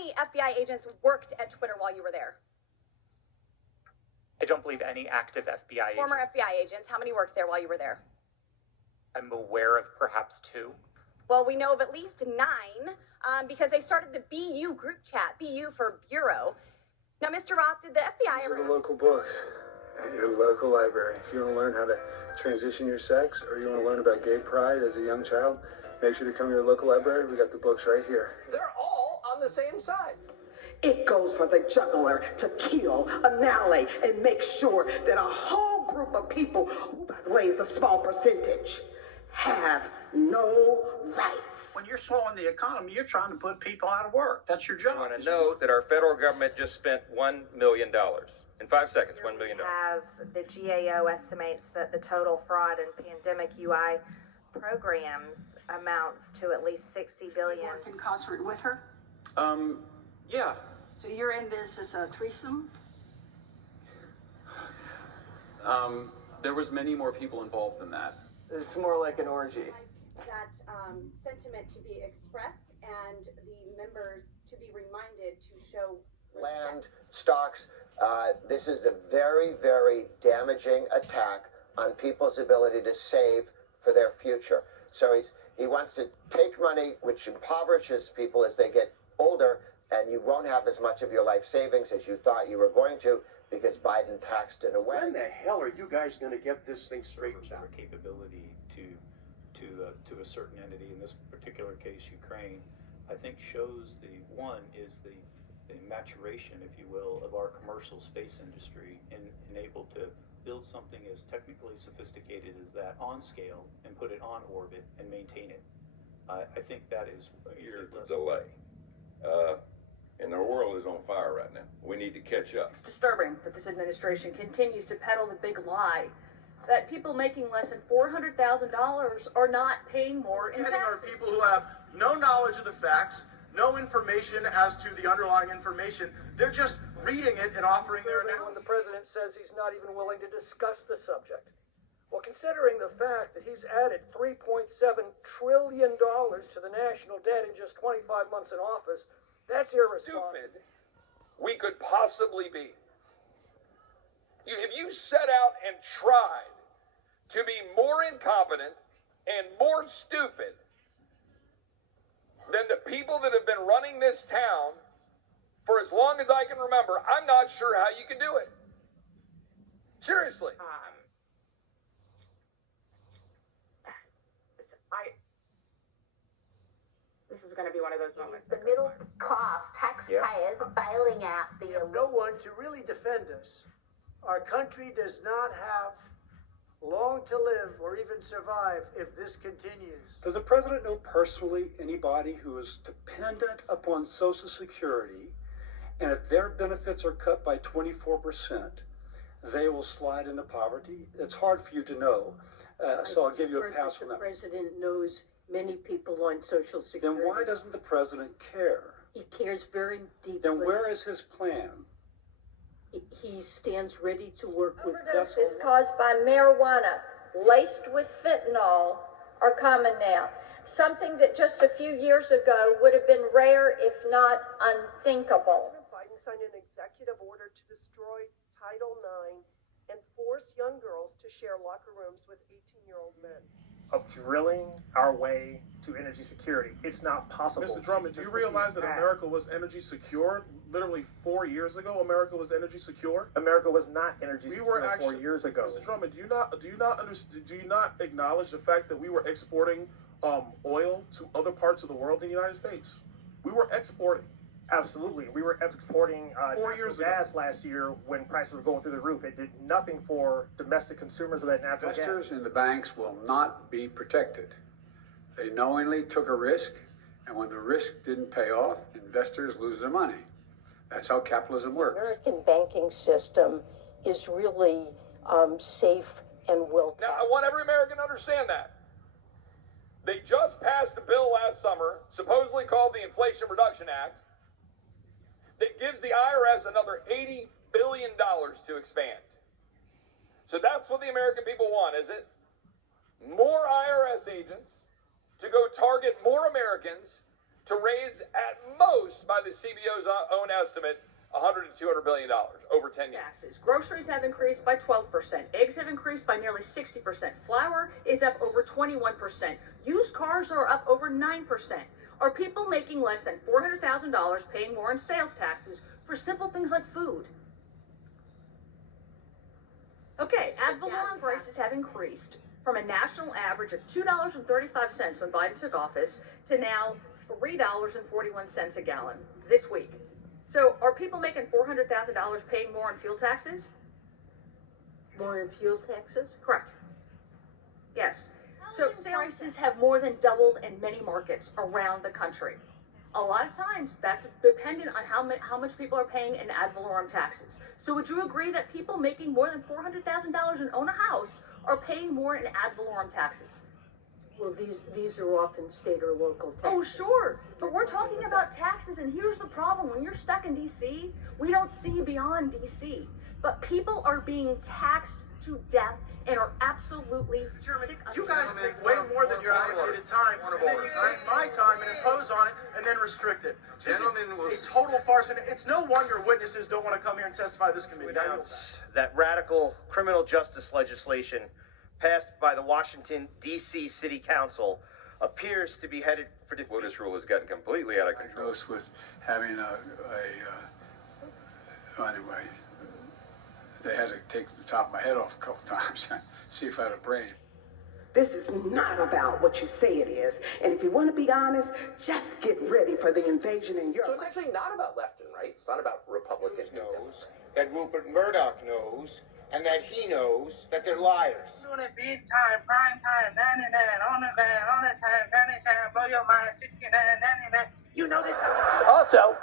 many FBI agents worked at Twitter while you were there? I don't believe any active FBI Former agents. FBI agents. How many worked there while you were there? I'm aware of perhaps 2. Well, we know of at least 9 because they started the BU group chat, BU for Bureau. Now, Mr. Roth, did the FBI ever... The local books at your local library. If you want to learn how to transition your sex or you want to learn about gay pride as a young child, make sure to come to your local library. We got the books right here. They're all on the same side. It goes for the juggler to kill, annihilate, and make sure that a whole group of people, who, by the way, is a small percentage, have no rights. When you're slowing the economy, you're trying to put people out of work. That's your job. I want to note that our federal government just spent $1 million. In 5 seconds, $1 million. The GAO estimates that the total fraud and pandemic UI programs amounts to at least $60 billion. You work in concert with her? Yeah. So you're in this as a threesome? There was many more people involved than that. It's more like an orgy. That sentiment to be expressed and the members to be reminded to show respect. Land, stocks, this is a very, very damaging attack on people's ability to save for their future. So he wants to take money, which impoverishes people as they get older, and you won't have as much of your life savings as you thought you were going to because Biden taxed it away. When the hell are you guys going to get this thing straightened out? Our capability to a certain entity, in this particular case Ukraine, I think shows the maturation, if you will, of our commercial space industry and able to build something as technically sophisticated as that on scale and put it on orbit and maintain it. I think that is a years of delay. And our world is on fire right now. We need to catch up. It's disturbing that this administration continues to peddle the big lie that people making less than $400,000 are not paying more in taxes. Are people who have no knowledge of the facts, no information as to the underlying information. They're just reading it and offering their analysis. When the president says he's not even willing to discuss the subject. Well, considering the fact that he's added $3.7 trillion to the national debt in just 25 months in office, that's irresponsible. Stupid we could possibly be. If you set out and tried to be more incompetent and more stupid than the people that have been running this town for as long as I can remember, I'm not sure how you can do it. Seriously. This is going to be one of those moments. The middle class taxpayers bailing out the elite. No one to really defend us. Our country does not have long to live or even survive if this continues. Does the president know personally anybody who is dependent upon Social Security, and if their benefits are cut by 24%, they will slide into poverty? It's hard for you to know, so I'll give you a pass on that. The president knows many people on Social Security. Then why doesn't the president care? He cares very deeply. Then where is his plan? He stands ready to work with. Overdoses caused by marijuana, laced with fentanyl, are common now. Something that just a few years ago would have been rare, if not unthinkable. President Biden signed an executive order to destroy Title IX and force young girls to share locker rooms with 18-year-old men. Of drilling our way to energy security. It's not possible. Mr. Drummond, do you realize that America was energy secure? Literally 4 years ago, America was energy secure. America was not energy secure 4 years ago. Mr. Drummond, do you not acknowledge the fact that we were exporting oil to other parts of the world in the United States? We were exporting. Absolutely. We were exporting natural gas last year when prices were going through the roof. It did nothing for domestic consumers of that natural gas. Investors in the banks will not be protected. They knowingly took a risk, and when the risk didn't pay off, investors lose their money. That's how capitalism works. The American banking system is really safe and well. Now, I want every American to understand that. They just passed a bill last summer, supposedly called the Inflation Reduction Act, that gives the IRS another $80 billion to expand. So that's what the American people want, is it? More IRS agents to go target more Americans to raise at most, by the CBO's own estimate, $100 to $200 billion over 10 years. Taxes. Groceries have increased by 12%. Eggs have increased by nearly 60%. Flour is up over 21%. Used cars are up over 9%. Are people making less than $400,000 paying more in sales taxes for simple things like food? Okay, ad valorem prices have increased from a national average of $2.35 when Biden took office to now $3.41 a gallon this week. So are people making $400,000 paying more in fuel taxes? More in fuel taxes? Correct. Yes. So prices have more than doubled in many markets around the country. A lot of times that's dependent on how much people are paying in ad valorem taxes. So would you agree that people making more than $400,000 and own a house are paying more in ad valorem taxes? Well, these are often state or local taxes. Oh, sure. But we're talking about taxes, and here's the problem. When you're stuck in D.C., we don't see beyond D.C. But people are being taxed to death and are absolutely sick of You guys think way more than your allocated time, and then you take my time and impose on it, and then restrict it. This is a total farce, and it's no wonder witnesses don't want to come here and testify this committee. That radical criminal justice legislation passed by the Washington, D.C. City Council appears to be headed for defeat. Well, this rule has gotten completely out of control. With having anyway, they had to take the top of my head off a couple times and see if I had a brain. This is not about what you say it is. And if you want to be honest, just get ready for the invasion in Europe. So it's actually not about left and right. It's not about Republicans. Knows that Rupert Murdoch knows, and that he knows that they're liars. Doing it big time, prime time, 99, on the van, on the time, 99, blow your mind, 69, 99. You know this. Also,